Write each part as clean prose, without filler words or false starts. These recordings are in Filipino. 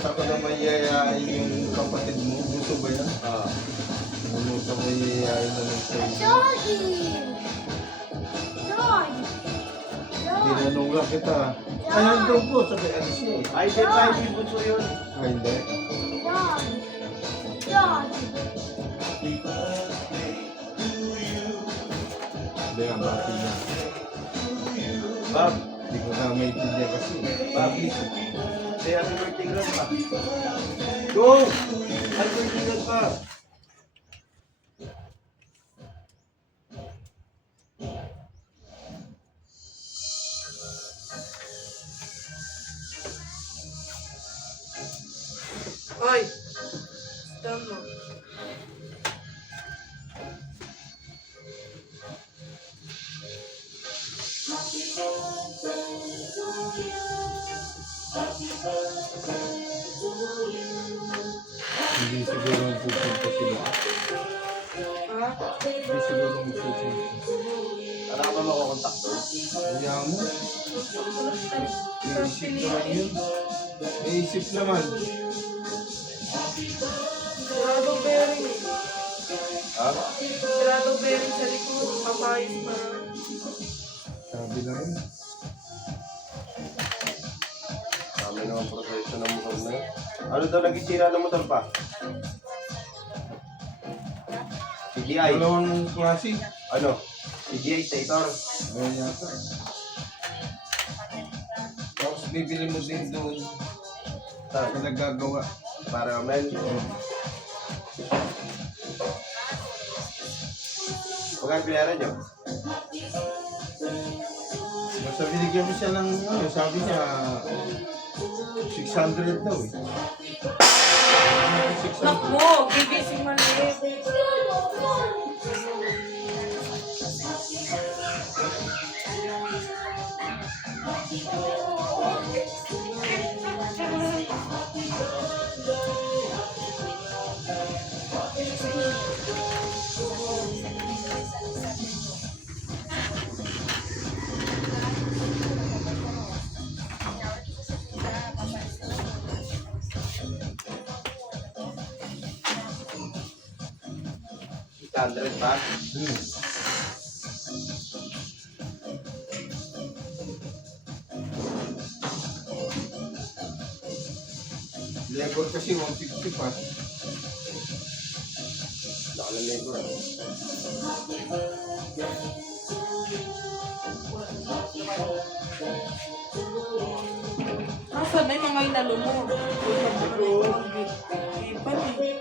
ako na may yayain yung kapatid mo. Gusto ba yan? Gusto mo yayain na lang sa'yo. Tinanong lang kita. Ay, nandun po. Sabi, alis niya eh. Ay, di ba yung bunso yun? Ay, hindi. Hindi nga, bati niya. Bob, Hindi ko na maintindihan kasi. Bob, say happy birthday grandpa. Go! Happy birthday grandpa. Ay! Tama. Hindi siguro magpupunta sila. Ha? Hindi siguro magpupunta. Para ka ba makakontakt doon? Kaya mo, iisip naman yun. Iisip naman. Siradong bearing eh. Ha? Siradong bearing sa likod. Papayos pa. Sabi na rin. Dami naman proseso ng motor na yun. Ano daw naging sira ng motor pa? CDI. Dalawang klase. Ano? CDI stator. Ayan yata. Tapos bibili mo din doon. Saan? Sa nagagawa. Para Mel. Magkano pinayaran nyo? Basta binigyan mo siya ng, ano, sabi niya, 600 daw eh. Nak 600. mo! Gigising maliit. $100 ba? Labor kasi 150 pa. Nakalalego na. Nasaan na yung mga inalo mo? Ipan eh.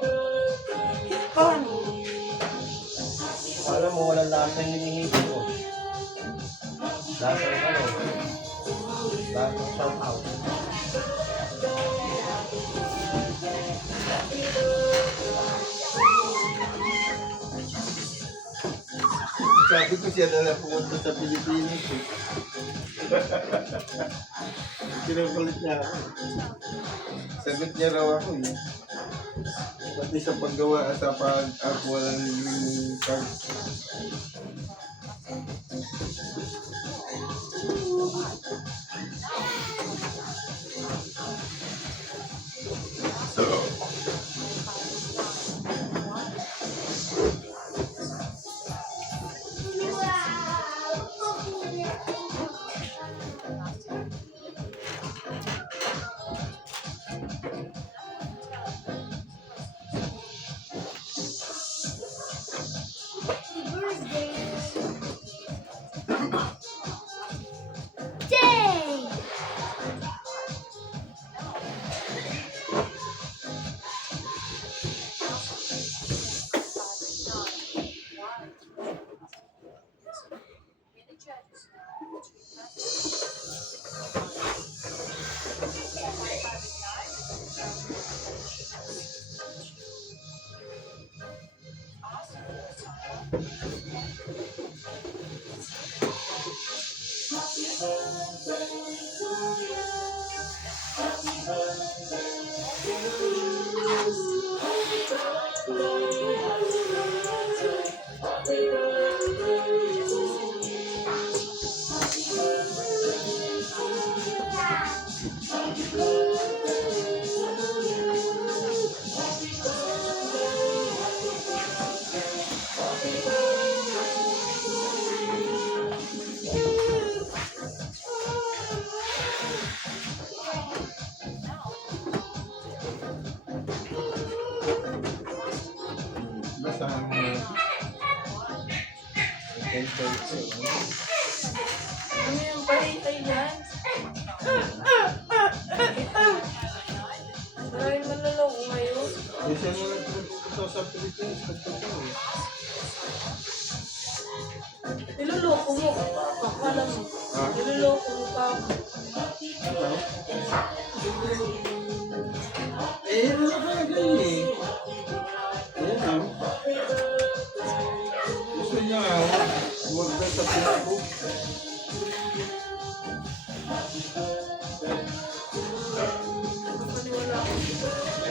Ipan. Alam mo, walang lasa yung hinihingi ko. Lasa ng ano? Lasa ng shout out. Sabi ko siya na lang pumunta sa Pilipinas eh. Kinukulit niya ako. Sagot niya raw ako eh. Pati sa paggawa sa pag-aqua ng card.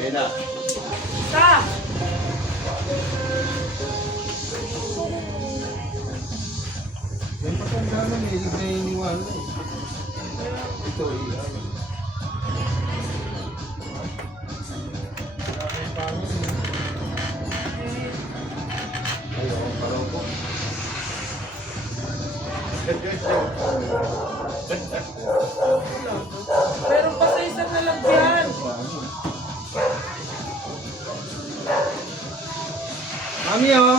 Ayun na. Sa! Yan patanda na, may na iniwala eh. Ito, ano. Maraming pangin eh. Ayun, parang po. Meron pa sa isang nalagyan. Mami, oh!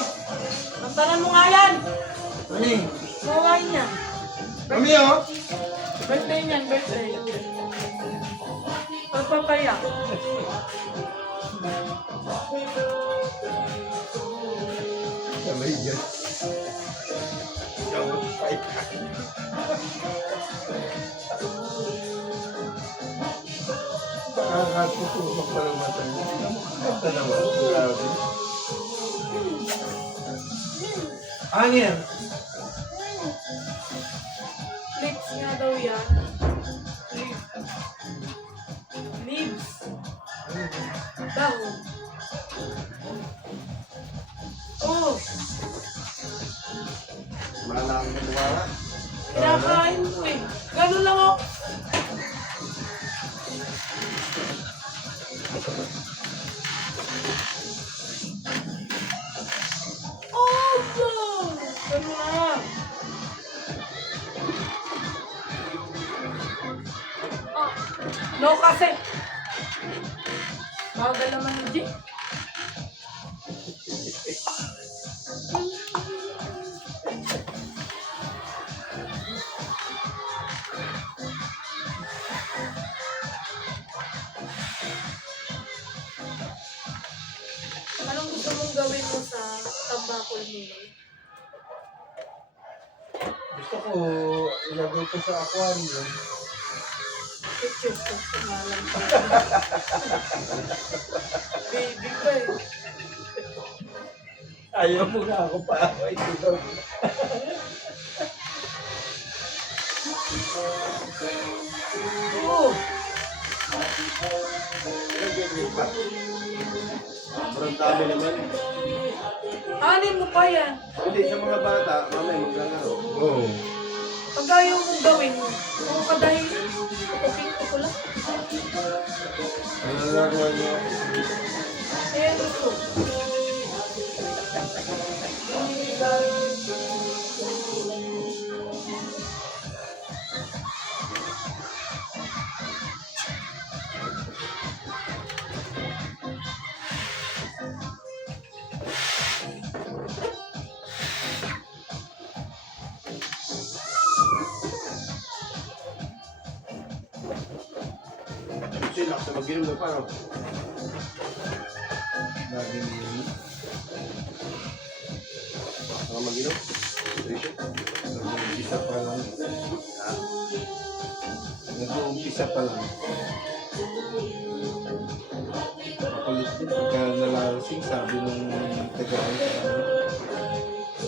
Tantanan mo nga yan. Mami! Mawain niya. Mami, oh! Birthday niyan, birthday. Pagpapaya. Sabay yan. Sabay pa. Nakakatutumak pala mata niya. Ganda naman. Grabe. Ano yan? Lips nga daw yan. Leaves. Dahon. Oh, Wala akong maniwala. kinakain mo eh. Ganun lang ako. Oh, ganun lang. No kasi. Bagal naman ni G. Anong gusto mong gawin mo sa tambakol mo? Gusto ko ilagay ko sa aquarium. Picture ko. Pangalan pa. Baby ko eh. Ayaw mo nga ako pa. Ay, dito. Oo. Sobrang dami naman. Anin mo pa yan. Hindi, sa mga bata, mamaya maglalaro. Oo. Pag ayaw mong gawin, kung kadahil, kuping ko lang. Ano nagagawa niyo? Ayan gusto. Kasi lakas na mag-inom na parang. Lagi niyo. Saka mag-inom. Nutrition. Nag-uumpisa pa lang. Nag-uumpisa pa lang. Makulit din. Pagka nalalasing, sabi nung tagaan sa amin.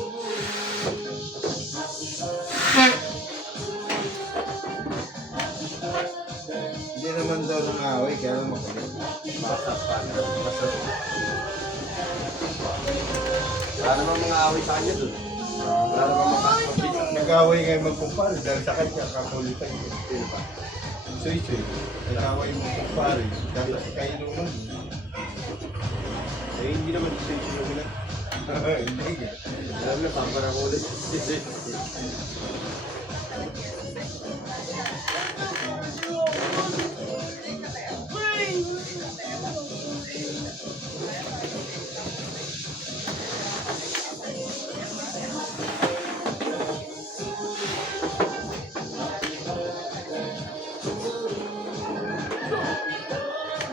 Hindi naman daw nang away, kaya lang makulit. Basta pa. Basta Wala namang mga away sa kanya dun. Wala namang makakapit. nag-away ngayon magkumpare dahil sa kanya kakulitan niya. Sino ba? Soy-soy, nag-away magkumpare dahil kayo naman. Eh, hindi naman distinction yung nila. Hindi nga. Alam na, pampara ko ulit.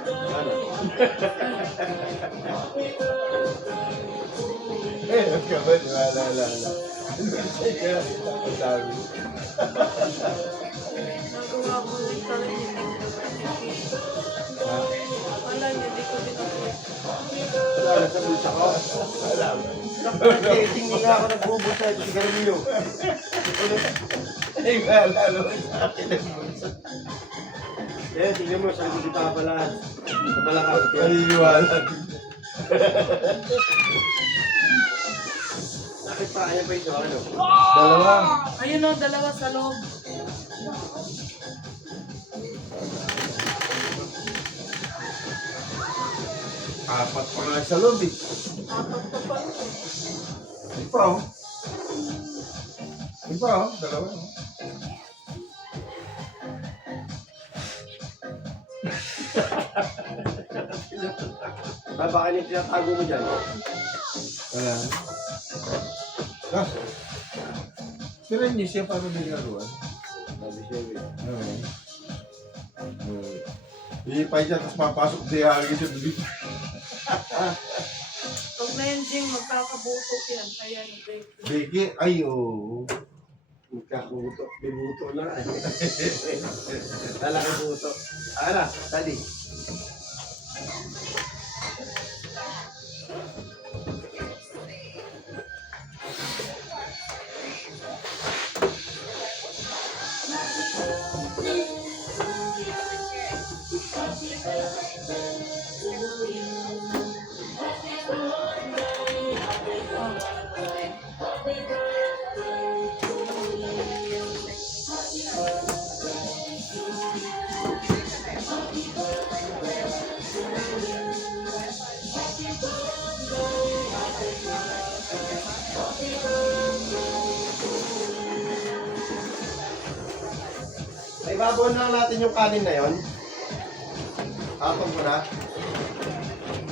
Ano? Eh, nagkabat, wala. Minsan ka nakita ko sabi. Nagawa ko rin talaga hindi ko nakikita. Ha? Wala niya, di ko din ako. Wala na sa bulsa ko. Wala. Hindi nga ako nagbubusa ito si Garamillo. Ay, wala naman sa akin ang bulsa. Eh, tingnan mo, sa likod di pa pala. Sa balakang. Naniniwala. Bakit pa? Ayan pa ito, ano? Dalawa. Ayun o, dalawa sa loob. Apat pa nga sa loob eh. Apat pa pa. Di pa oh. Di pa oh, dalawa oh. Baka niya tinatago mo dyan. Wala. Ah. Pero hindi siya para binaruan. Sabi siya, eh. Oo. Ipay siya, tapos mapasok siya agad dito. Pag na yan, Jing, magkakabuto yan. Ayan, break. Beke, ay oo. Magkakuto. May buto na. Lalaki buto. Ano? Tali. Ay, babaw na lang natin yung kanin na yon. Tapos mo na.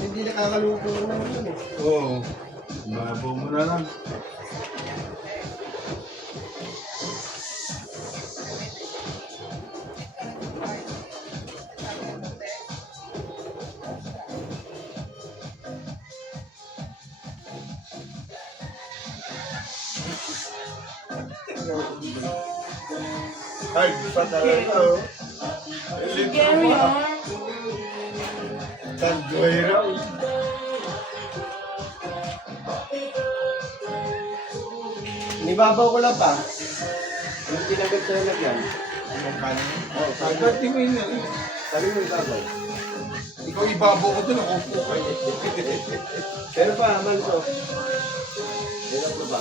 Hindi nakakaluto na naman yun eh. Oo. Mabaw mo na lang. Ay, pa talaga oh. Gary, ah. Tagway raw. Nibabaw ko lang pa. Yung tinagat sa lagyan. Anong kanin? Oo, sabi Agad, di mo yun eh. sabi mo ibabaw. Ikaw ibabaw ko dun, ako po kayo. Pero pa, man to. Hirap na ba?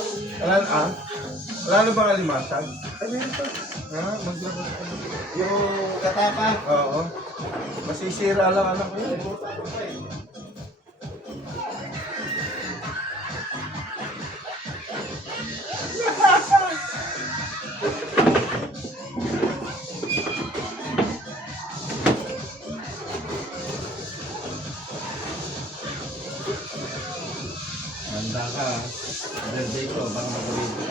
Wala na ba kalimatan? Ay, meron pa. Ha? Maglabas ka na. Yung katapa. Oo. Masisira lang anak ko yun. Handa ka. Birthday ko, baka magawin ko.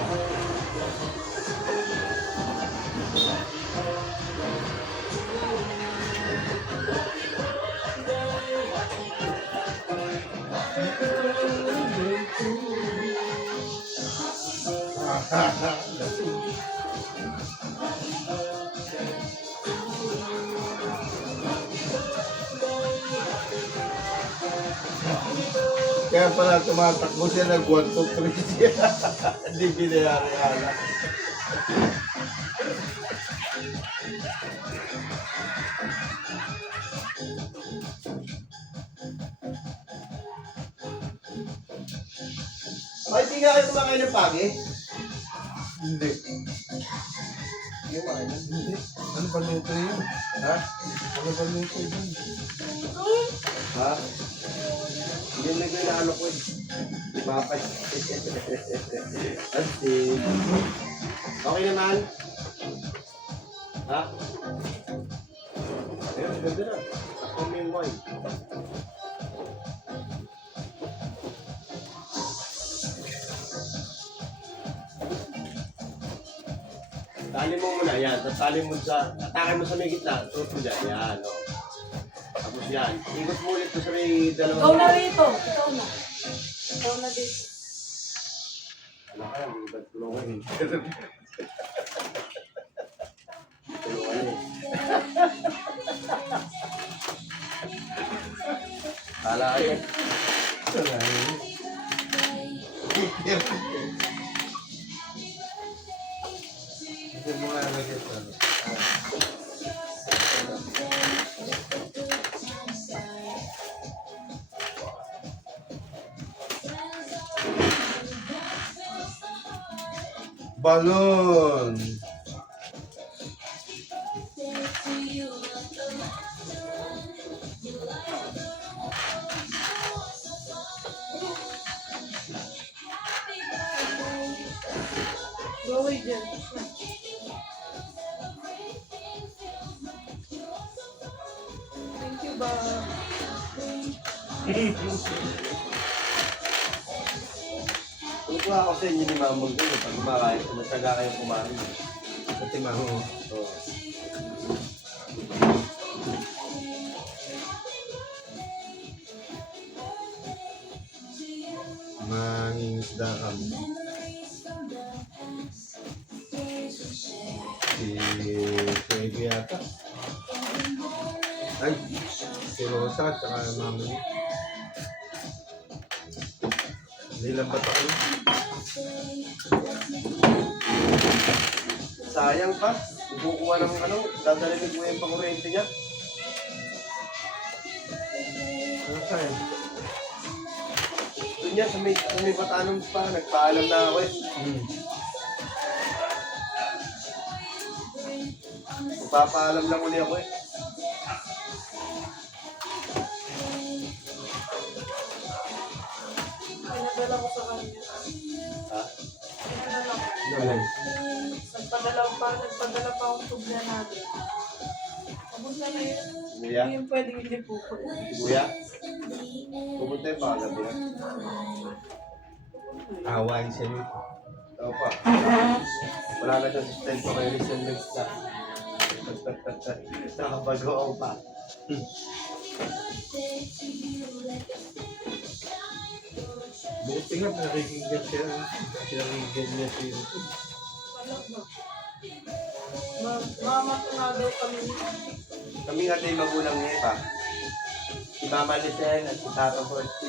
Kaya pala tumatakbo siya ng 1, 2, 3 siya. Hindi binayari-ala. Ay, di nga kayo kumakain ng pagi? Hindi. Hindi kumakain. Hindi. Ano ba luto yun? Ha? Ano ba luto yun? Ha? Hindi yung naglalano ko eh. Mapay. Kasi. Okay naman? Ha? Ayun, ganda na. Ako may wine. Tali mo muna, yan. Tapos tali mo sa, atake mo sa may gitna. Suot mo dyan, yan, o. Tapos yan. Ikot mo ulit to sa may dalawang. Ikaw na rito. Ikaw na. Ikaw na dito. Ano kaya, may ibang tulungan eh. Tulungan eh. Kala ka yan. Wala yun. Hindi mo nga nagkita. Balon. Go away dyan. Thank you, ba? Tutuwa ako sa inyo ni Mamong doon. Pag kumakain, matyaga kayong kumain. Pati maho. Oo. Mangingisda kami. Si Pwede yata. Ay, si Rosa at saka mami. Nilambat ako. Sayang pa. Kukuha ng ano, dadalhin mo yung pang-kurente niya. Ano sa'yo? Doon niya, sa may Batanong pa, nagpaalam na ako eh. Magpapaalam lang uli ako eh. Pinadala ko sa kanya. Ha? Pinadala ko. Alin? Nagpadala pa akong tubla natin. Abot na yun. Kuya? Hindi yung pwedeng hindi po. Kuya? Pupunta yung pangalab niya. Awain sa iyo. Ito pa. Wala na siyang system pa kayo listen next na. Nakabagoong pa. Buti nga, nakikinggan siya. Nakikinggan niya siya. Alam mo. Mama ko na daw kami. Kami nga tayo magulang niya pa. Si Mama Lisel at si Tata Forty.